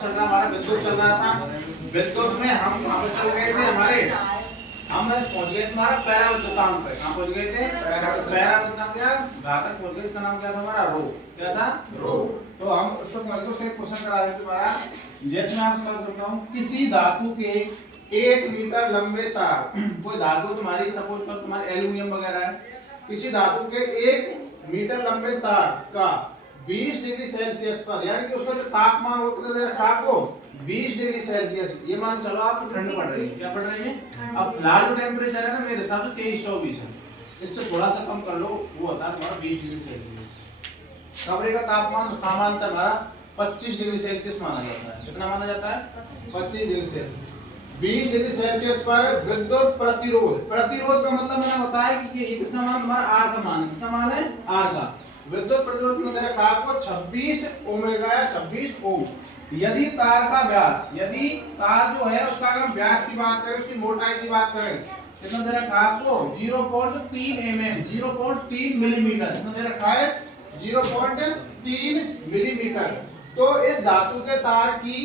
चल रहा हमारा विद्युत चल रहा था। विद्युत में हम वहां पे चल गए थे हम पहुंच गए तुम्हारा पैरा विद्युतांक पे। कहां पहुंच गए थे? पैरा विद्युतांक क्या घातक पहुंच गए। इसका नाम क्या था हमारा? रो। क्या था? रो। तो हम उसको क्वेश्चन करा देते तुम्हारा। जैसे मैं आपसे बात करता हूं, किसी धातु के 1 मीटर लंबे तार, कोई धातु तुम्हारी सपोज कर तुम्हारी एल्युमिनियम वगैरह है, किसी धातु के 1 मीटर लंबे तार का 20 डिग्री सेल्सियस पर, यानी कि उसका जो तापमान होता है आपको 20 डिग्री सेल्सियस, ये मान चलो आपको ठंड पड़ रही है। क्या पड़ रही है? अब लाल जो टेम्परेचर है ना मेरे हिसाब से 2324 है, इससे थोड़ा सा कम कर लो, वो होता है हमारा 20 डिग्री सेल्सियस। कमरे का तापमान सामान्यतः हमारा 25 डिग्री सेल्सियस माना जाता है। कितना माना जाता है? 25 डिग्री सेल्सियस। 20 डिग्री सेल्सियस पर विद्युत प्रतिरोध, प्रतिरोध का मतलब मैंने बताया कि ये किसका मान? हमारा आर का मान है। किसका मान है? आर का। विद्युत प्रतिरोध में दे रखा आपको 26 ओमेगा या 26 ओम। यदि तार का व्यास, यदि तार जो है उसका अगर हम व्यास की बात करें, उसकी मोटाई की बात करें, कितना दे रखा आपको? 0.3 mm, 0.3 मिलीमीटर। कितना दे रखा है? 0.3 मिलीमीटर। तो इस धातु के तार की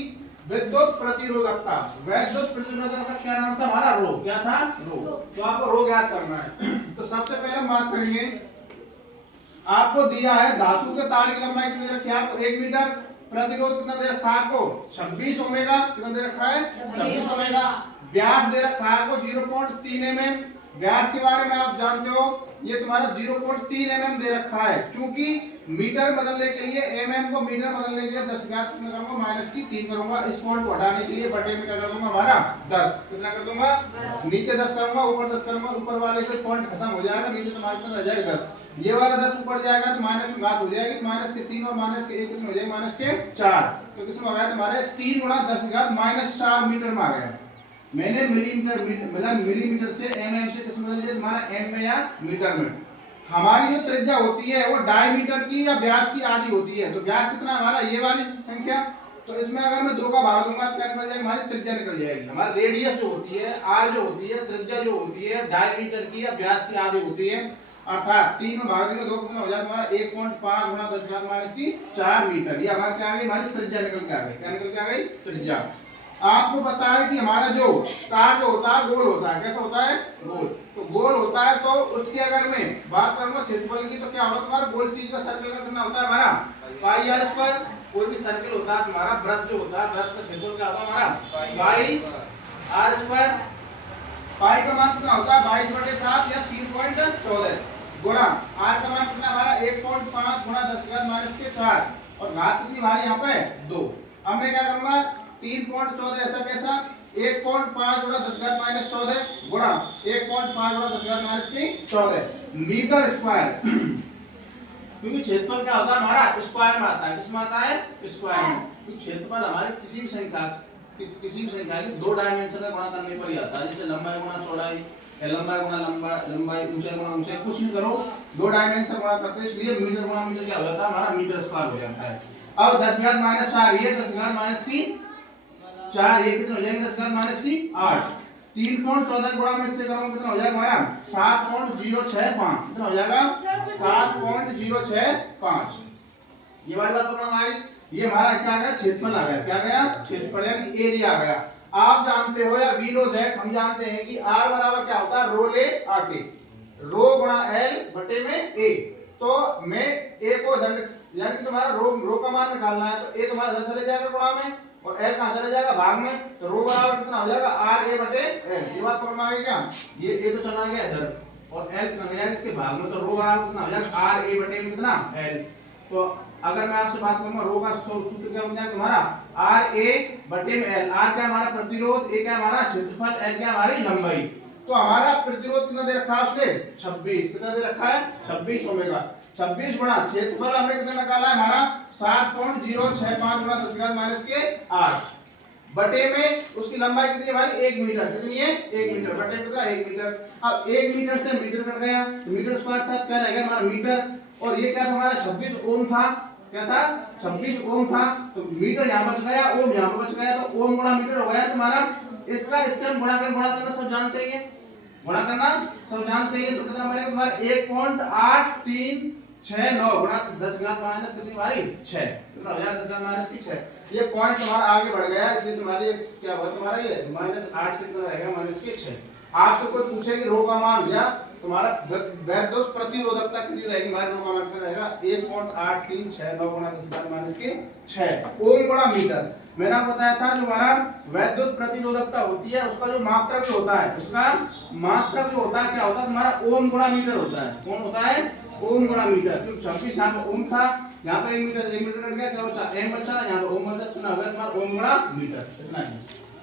विद्युत प्रतिरोधकता, विद्युत प्रतिरोधकता का क्या नाम था हमारा? रो। क्या था? रो। तो आपको रो ज्ञात करना है। तो सबसे पहले हम बात करेंगे, आपको दिया है धातु के तार की लंबाई कितनी दे रखी है आपको? 1 मीटर। प्रतिरोध कितना दे रखा है आपको? 26 ओमेगा। कितना दे रखा है? 26 ओमेगा। व्यास दे रखा है आपको 0.3 mm। व्यास के बारे में आप जानते हो, ये तुम्हारा 0.3 mm दे रखा है। क्योंकि मीटर बदलने के लिए, mm को मीटर बदलने के लिए 10 घात कितना करूंगा? माइनस की 3 करूंगा। इस पॉइंट को हटाने के लिए बटे में क्या कर दूंगा? हमारा 10। कितना कर दूंगा? नीचे 10 करूंगा, ऊपर 10 करूंगा। ऊपर वाले से पॉइंट खत्म हो जाएगा, नीचे तुम्हारे कितना रह जाएगा? 10। ये वाला 10 ऊपर जाएगा तो माइनस में घात हो जाएगी, माइनस के 3 और माइनस के 1 कितने हो जाएगा? माइनस के 4। तो किसमें आ गया तुम्हारे? 3 गुणा 10 घात माइनस 4 मीटर में आ गया। मैंने मिलीमीटर मतलब मिलीमीटर से mm से किस बदल दिया तुम्हारा? m में या मीटर में। हमारी जो त्रिज्या होती है वो डायमीटर की या व्यास की आधी होती है। तो व्यास कितना हमारा? ये वाली संख्या। तो इसमें अगर मैं 2 का भाग दूंगा तो क्या निकल जाएगा? हमारी त्रिज्या निकल जाएगी। हमारी रेडियस जो होती है, r जो होती है, त्रिज्या जो होती है, डायमीटर की या व्यास की आधी होती है। अर्थात 3 में भाग देंगे 2 कितना हो जाएगा हमारा? 1.5 गुणा 10 घात माइनस की 4 मीटर। ये हमारी क्या आ गई? हमारी त्रिज्या निकल के आ गई। क्या निकल के आ गई? त्रिज्या। आपको पता है कि हमारा जो तार जो होता है गोल होता है। कैसा होता है? गोल। तो गोल होता है तो उसकी अगर मैं बात करूंगा क्षेत्रफल की, तो क्या होगा तुम्हारा? गोल चीज का सर्कल का कितना होता है हमारा? पाई आर स्क्वायर। कोई भी सर्कल होता है तुम्हारा, वृत्त जो होता है, वृत्त का क्षेत्रफल क्या होता है हमारा? पाई आर स्क्वायर। पाई का मान कितना होता है? 22/7 या 3.14 गुणा आर का मान कितना हमारा? 1.5 गुणा 10 घात माइनस के 4 और घात कितनी हमारी यहाँ पे? 2। अब मैं क्या करूंगा? 3.14 ऐसा कैसा? 1.5 गुणा 10 घात माइनस 14 गुणा 1.5 गुणा 10 घात माइनस की 14 मीटर स्क्वायर। क्योंकि क्षेत्रफल क्या होता है हमारा? स्क्वायर में आता है। किसमें आता है? स्क्वायर में। क्योंकि क्षेत्रफल हमारे किसी भी संख्या की 2 डायमेंशन में गुणा करने पर ही आता है। जैसे लंबाई गुणा चौड़ाई, लंबाई गुणा लंबाई, ऊंचाई गुणा ऊंचाई, कुछ भी करो 2 डायमेंशन गुणा करते हैं, इसलिए मीटर गुणा मीटर क्या हो जाता है हमारा? मीटर स्क्वायर हो जाता है। अब 10 घात माइनस 4, ये 10 घात माइनस की 4, ये कितना हो जाएगा? 10 घात माइनस की 8। 3.14 गुणा में इससे करूंगा कितना हो जाएगा हमारा? 7.065। कितना हो जाएगा? 7.065। ये वाली बात पकड़ में आई। ये हमारा क्या आ गया? क्षेत्रफल आ गया। क्या गया? क्षेत्रफल यानी एरिया आ गया। आप जानते हो या वी नो दैट, हम जानते हैं कि R बराबर क्या होता है? रो ले आके, रो गुणा L बटे में A। तो मैं A को यानी कि तुम्हारा रो का मान निकालना है, तो A तुम्हारा इधर चले जाएगा गुणा में और L कहां चले जाएगा? भाग में। तो रो बराबर कितना हो जाएगा? RA बटे L। ये बात पकड़ में आ गई क्या? ये A तो चला गया इधर और L कहां गया? इसके भाग में। तो रो बराबर कितना हो जाएगा? RA बटे में कितना? L। तो अगर मैं आपसे बात करूंगा रो का सूत्र क्या बन जाएगा तुम्हारा? RA बटे में L। R क्या हमारा? प्रतिरोध, A क्या हमारा? क्षेत्रफल, L क्या हमारी? लंबाई। तो हमारा प्रतिरोध कितना दे रखा है उसने? 26। कितना दे रखा है? 26 ओमेगा। 26 गुणा क्षेत्रफल हमने कितना निकाला है हमारा? 7.065 गुणा 10 घात माइनस के 8 बटे में उसकी लंबाई कितनी है हमारी? 1 मीटर। कितनी है? 1 मीटर। बटे में कितना? 1 मीटर। अब 1 मीटर से मीटर कट गया तो मीटर स्क्वायर था, क्या रह गया हमारा? मीटर। और ये क्या था हमारा? 26 ओम था। क्या था? 26 ओम था। तो मीटर यहाँ बच गया, ओम यहाँ बच गया, तो ओम गुणा मीटर हो गया तुम्हारा। इसका इससे हम गुणा करना सब जानते हैं, गुणा करना सब जानते हैं। तो कितना बनेगा तुम्हारा? 1.83 6 9 गुणा 10 घात माइनस कितनी हमारी 6 कितना हो जाएगा 10 घात माइनस 6। ये पॉइंट तुम्हारा आगे बढ़ गया इसलिए तुम्हारी क्या हुआ तुम्हारा ये -8 से कितना रहेगा -6। आपसे कोई पूछे कि रो का मान या तुम्हारा वैद्युत प्रतिरोधकता कितनी रहेगी, हमारे रो का मान कितना रहेगा 1.836 गुणा 10 ओम गुणा मीटर। मैंने आपको बताया था जो हमारा वैद्युत प्रतिरोधकता होती है उसका जो मात्रक जो होता है उसका मात्रक जो होता है क्या होता है तुम्हारा ओम गुणा मीटर होता है। कौन होता है ओम गुणा मीटर। क्योंकि 26 यहाँ पे ओम था, यहाँ पे 1 मीटर कट गया क्या बचा एम बचा, यहाँ पे ओम बचा कितना हो गया तुम्हारा ओम गुणा मीटर इतना ही।